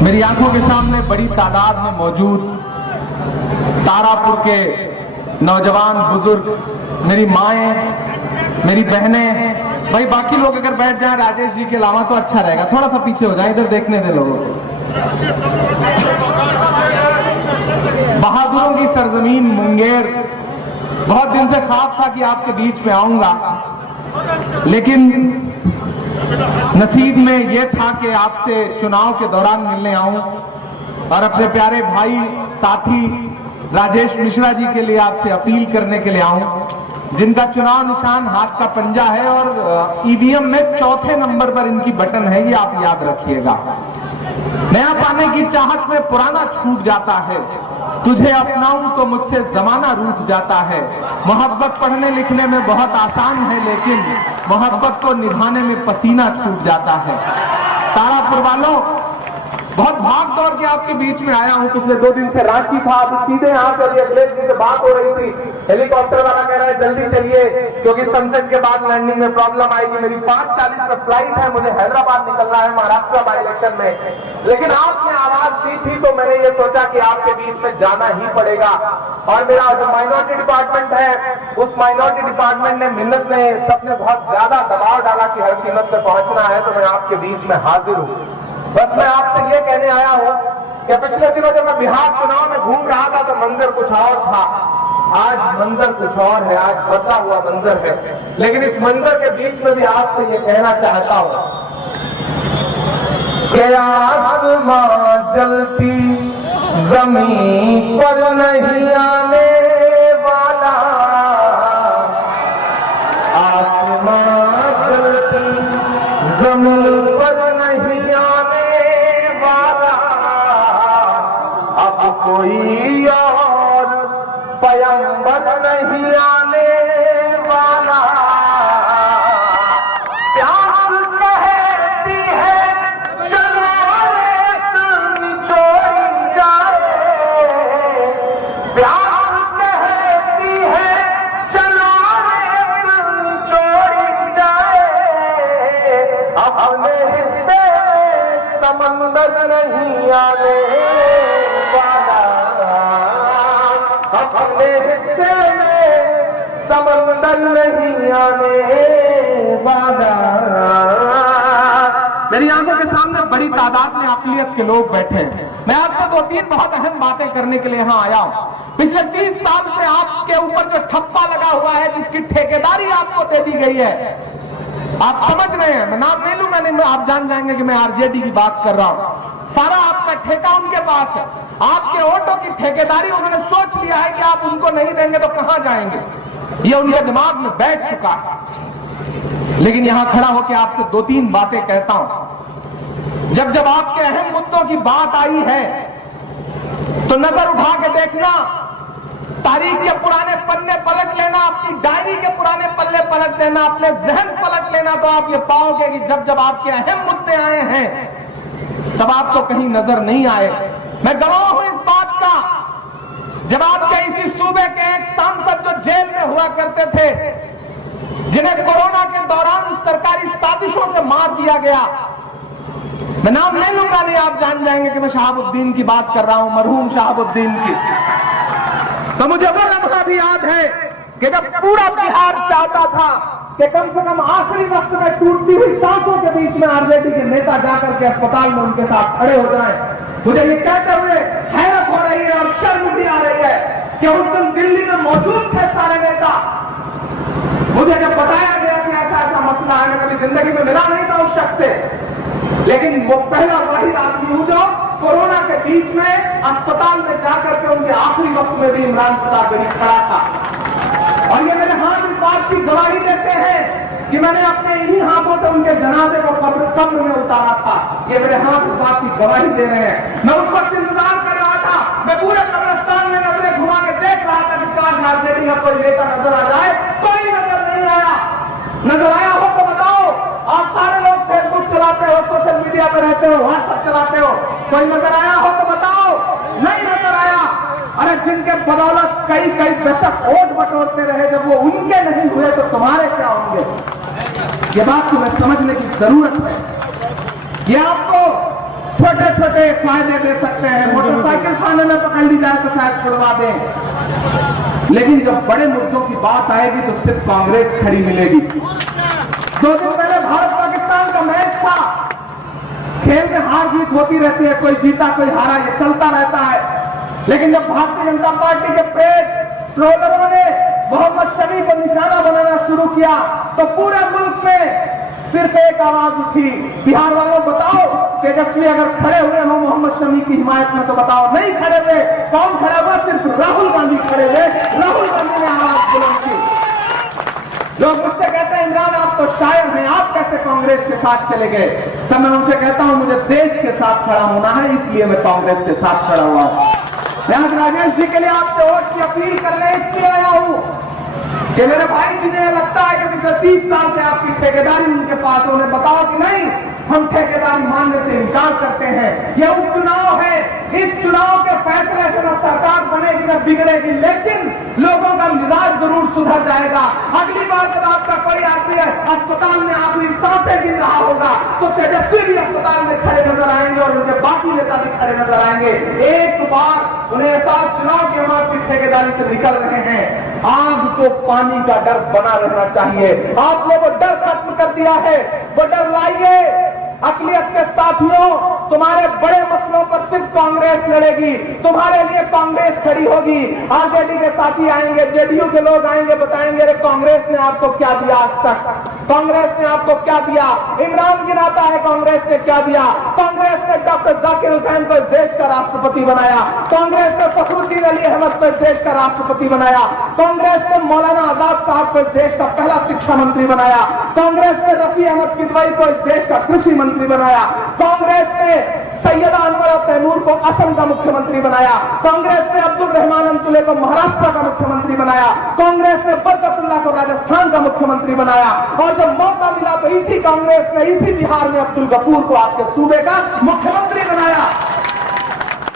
मेरी आंखों के सामने बड़ी तादाद में मौजूद तारापुर के नौजवान बुजुर्ग, मेरी माएं, मेरी बहनें, भाई बाकी लोग अगर बैठ जाएं राजेश जी के अलावा तो अच्छा रहेगा। थोड़ा सा पीछे हो जाए, इधर देखने दे लोगों को। बहादुरों की सरजमीन मुंगेर, बहुत दिन से ख्वाब था कि आपके बीच में आऊंगा, लेकिन नसीब में यह था कि आपसे चुनाव के दौरान मिलने आऊं और अपने प्यारे भाई साथी राजेश मिश्रा जी के लिए आपसे अपील करने के लिए आऊं, जिनका चुनाव निशान हाथ का पंजा है और ईवीएम में चौथे नंबर पर इनकी बटन है, ये आप याद रखिएगा। नया पाने की चाहत में पुराना छूट जाता है, तुझे अपनाऊं तो मुझसे जमाना रूठ जाता है। मोहब्बत पढ़ने लिखने में बहुत आसान है, लेकिन मोहब्बत को निभाने में पसीना छूट जाता है। तारापुर वालों, बहुत भाग दौड़ के आपके बीच में आया हूं। पिछले 2 दिन से रांची था, अभी सीधे यहां से अभी अखिलेश जी से बात हो रही थी। हेलीकॉप्टर वाला कह रहा है जल्दी चलिए क्योंकि सनसेट के बाद लैंडिंग में प्रॉब्लम आएगी। मेरी 5:40 पर फ्लाइट है, मुझे हैदराबाद निकलना है महाराष्ट्र बाई इलेक्शन में। लेकिन आपने आवाज दी थी तो मैंने ये सोचा कि आपके बीच में जाना ही पड़ेगा। और मेरा जो माइनॉरिटी डिपार्टमेंट है, उस माइनॉरिटी डिपार्टमेंट ने मिन्नत ने सबने बहुत ज्यादा दबाव डाला कि हर कीमत पे पहुंचना है, तो मैं आपके बीच में हाजिर हूं। बस मैं आपसे ये कहने आया हूं कि पिछले दिनों जब मैं बिहार चुनाव में घूम रहा था तो मंजर कुछ और था, आज मंजर कुछ और है, आज बदला हुआ मंजर है। लेकिन इस मंजर के बीच में भी आपसे ये कहना चाहता हूं कि आसमां जलती जमीन पर नहीं आने वाला, आसमां जलती जमीन पर नहीं आने वाला, अब कोई और पैगंबर नहीं आने वाला। प्यार कहती है चलो निचोड़ जाए, प्यार कहती है चलो निचोड़ जाए, अपने हिस्से में समंदर नहीं आने वाला, अपने हिस्से में समंदर नहीं आने वाला। मेरी आंखों के सामने बड़ी तादाद में अक़लियत के लोग बैठे हैं। मैं आपसे 2-3 बहुत अहम बातें करने के लिए यहां आया हूं। पिछले 30 साल से आपके ऊपर जो ठप्पा लगा हुआ है, जिसकी ठेकेदारी आपको दे दी गई है, आप समझ रहे हैं, मैं नाम नहीं लूं, मैंने आप जान जाएंगे कि मैं आरजेडी की बात कर रहा हूं। सारा आपका ठेका उनके पास है, आपके वोटों की ठेकेदारी उन्होंने सोच लिया है कि आप उनको नहीं देंगे तो कहां जाएंगे, ये उनके दिमाग में बैठ चुका है। लेकिन यहां खड़ा होकर आपसे 2-3 बातें कहता हूं। जब जब आपके अहम मुद्दों की बात आई है तो नजर उठा के देखना, तारीख के पुराने पन्ने पलट लेना, अपनी डायरी के पुराने पल्ले पलट लेना, अपने जहन पलट लेना, तो आप ये पाओगे कि जब जब आपके अहम मुद्दे आए हैं तब आपको कहीं नजर नहीं आए। मैं गवाह हूं इस बात का, जब आपके इसी सूबे के एक सांसद जो जेल में हुआ करते थे, जिन्हें कोरोना के दौरान सरकारी साजिशों से मार दिया गया, मैं नाम नहीं लूंगा, नहीं आप जान जाएंगे कि मैं शहाबुद्दीन की बात कर रहा हूं, मरहूम शहाबुद्दीन की। तो मुझे वो लम्हा भी याद है कि जब पूरा बिहार चाहता था कि कम से कम आखिरी वक्त में टूटती हुई सांसों के बीच में आरजेडी के नेता जाकर के अस्पताल में उनके साथ खड़े हो जाएं, मुझे ये कहते हुए हैरत हो रही है और शर्म भी आ रही है कि उस दिन दिल्ली में मौजूद थे सारे नेता। मुझे जब बताया गया कि ऐसा ऐसा मसला है, मैं कभी जिंदगी में मिला नहीं था उस शख्स से, लेकिन वो पहला वाहिद आदमी हूं जो कोरोना के बीच में अस्पताल में जाकर के उनके आखिरी वक्त में भी इमरान प्रताप गढ़ी खड़ा था। और ये मेरे हाथ इस बात की गवाही देते हैं कि मैंने अपने इन्हीं हाथों से उनके जनाजे को कब्र में उतारा था। ये मेरे हाथ इस बात की गवाही दे रहे हैं। मैं उस वक्त इंतजार कर रहा था, मैं पूरे कब्रिस्तान में नजरें घुमा के देख रहा था कि काश राजनीति का कोई नेता नजर आ जाए। कोई नजर नहीं आया। नजर आया हो तो बताओ। आप सारे लोग फेसबुक चलाते हो, सोशल मीडिया पे रहते हो, व्हाट्सएप चलाते हो, कोई नजर आया हो तो बताओ। नहीं नजर आया। अरे जिनके बदौलत कई कई दशक वोट बटोरते रहे, जब वो उनके नहीं हुए तो तुम्हारे क्या होंगे? ये बात तुम्हें समझने की जरूरत है। ये आपको छोटे छोटे फायदे दे सकते हैं। मोटरसाइकिल थाने में पकड़ ली जाए तो शायद छुड़वा दें, लेकिन जब बड़े मुद्दों की बात आएगी तो सिर्फ कांग्रेस खड़ी मिलेगी। 2 दिन पहले भारत पाकिस्तान का मैच था। खेल में हार जीत होती रहती है, कोई जीता कोई हारा, ये चलता रहता है। लेकिन जब भारतीय जनता पार्टी के पेट ट्रोलरों ने मोहम्मद शमी को निशाना बनाना शुरू किया तो पूरे मुल्क में सिर्फ एक आवाज उठी, बिहार वालों बताओ, तेजस्वी अगर खड़े हुए हो मोहम्मद शमी की हिमायत में तो बताओ। नहीं खड़े हुए। कौन खड़ा हुआ? सिर्फ राहुल गांधी खड़े हुए। राहुल गांधी ने आवाज बुलंद की। लोग मुझसे कहते हैं इमरान आप तो शायर हैं, आप कैसे कांग्रेस के साथ चले गए? तब मैं उनसे कहता हूं मुझे देश के साथ खड़ा होना है, इसलिए मैं कांग्रेस के साथ खड़ा हुआ हूं। मैं आज राजेश जी के लिए आपसे वोट की अपील करने इसलिए आया हूं कि मेरे भाई जिन्हें लगता है कि पिछले 30 साल से आपकी ठेकेदारी उनके पास है, उन्हें बताओ कि नहीं, हम ठेकेदारी मानने से इनकार करते हैं। यह उपचुनाव है। इस चुनाव के फैसले से न सरकार बनेगी न बिगड़ेगी, लेकिन लोगों का मिजाज जरूर सुधर जाएगा। अगली बार जब आपका कोई आदमी अस्पताल में आखिरी सांसें गिन रहा होगा तो तेजस्वी भी अस्पताल में खड़े नजर आएंगे और उनके बाकी नेता भी खड़े नजर आएंगे। एक बार उन्हें एहसास चुनाव की हम आपकी ठेकेदारी से निकल रहे हैं। आग को पानी का डर बना रहना चाहिए। आप लोगों को डर खत्म कर दिया है, वो डर लाइए। अकलियत के साथियों, तुम्हारे बड़े मसलों पर सिर्फ कांग्रेस लड़ेगी, तुम्हारे लिए कांग्रेस खड़ी होगी। आरजेडी के साथी आएंगे, जेडीयू के लोग आएंगे, बताएंगे अरे कांग्रेस ने आपको क्या दिया आज तक, कांग्रेस ने आपको क्या दिया। इमरान गिनाता है कांग्रेस ने क्या दिया। कांग्रेस ने डॉक्टर जाकिर हुसैन को इस देश का राष्ट्रपति बनाया। कांग्रेस ने फखरुद्दीन अली अहमद को इस देश का राष्ट्रपति बनाया। कांग्रेस ने मौलाना आजाद साहब को इस देश का पहला शिक्षा मंत्री बनाया। कांग्रेस ने रफी अहमद किदवई को इस देश का कृषि मंत्री बनाया। कांग्रेस ने सैयदा अनवर तैमूर को असम का मुख्यमंत्री बनाया। कांग्रेस ने अब्दुल रहमान अंतुले को महाराष्ट्र का मुख्यमंत्री बनाया। कांग्रेस ने बरकतुल्लाह को राजस्थान का मुख्यमंत्री बनाया। और जब मौका मिला तो इसी कांग्रेस ने, इसी बिहार में अब्दुल गफूर को आपके सूबे का मुख्यमंत्री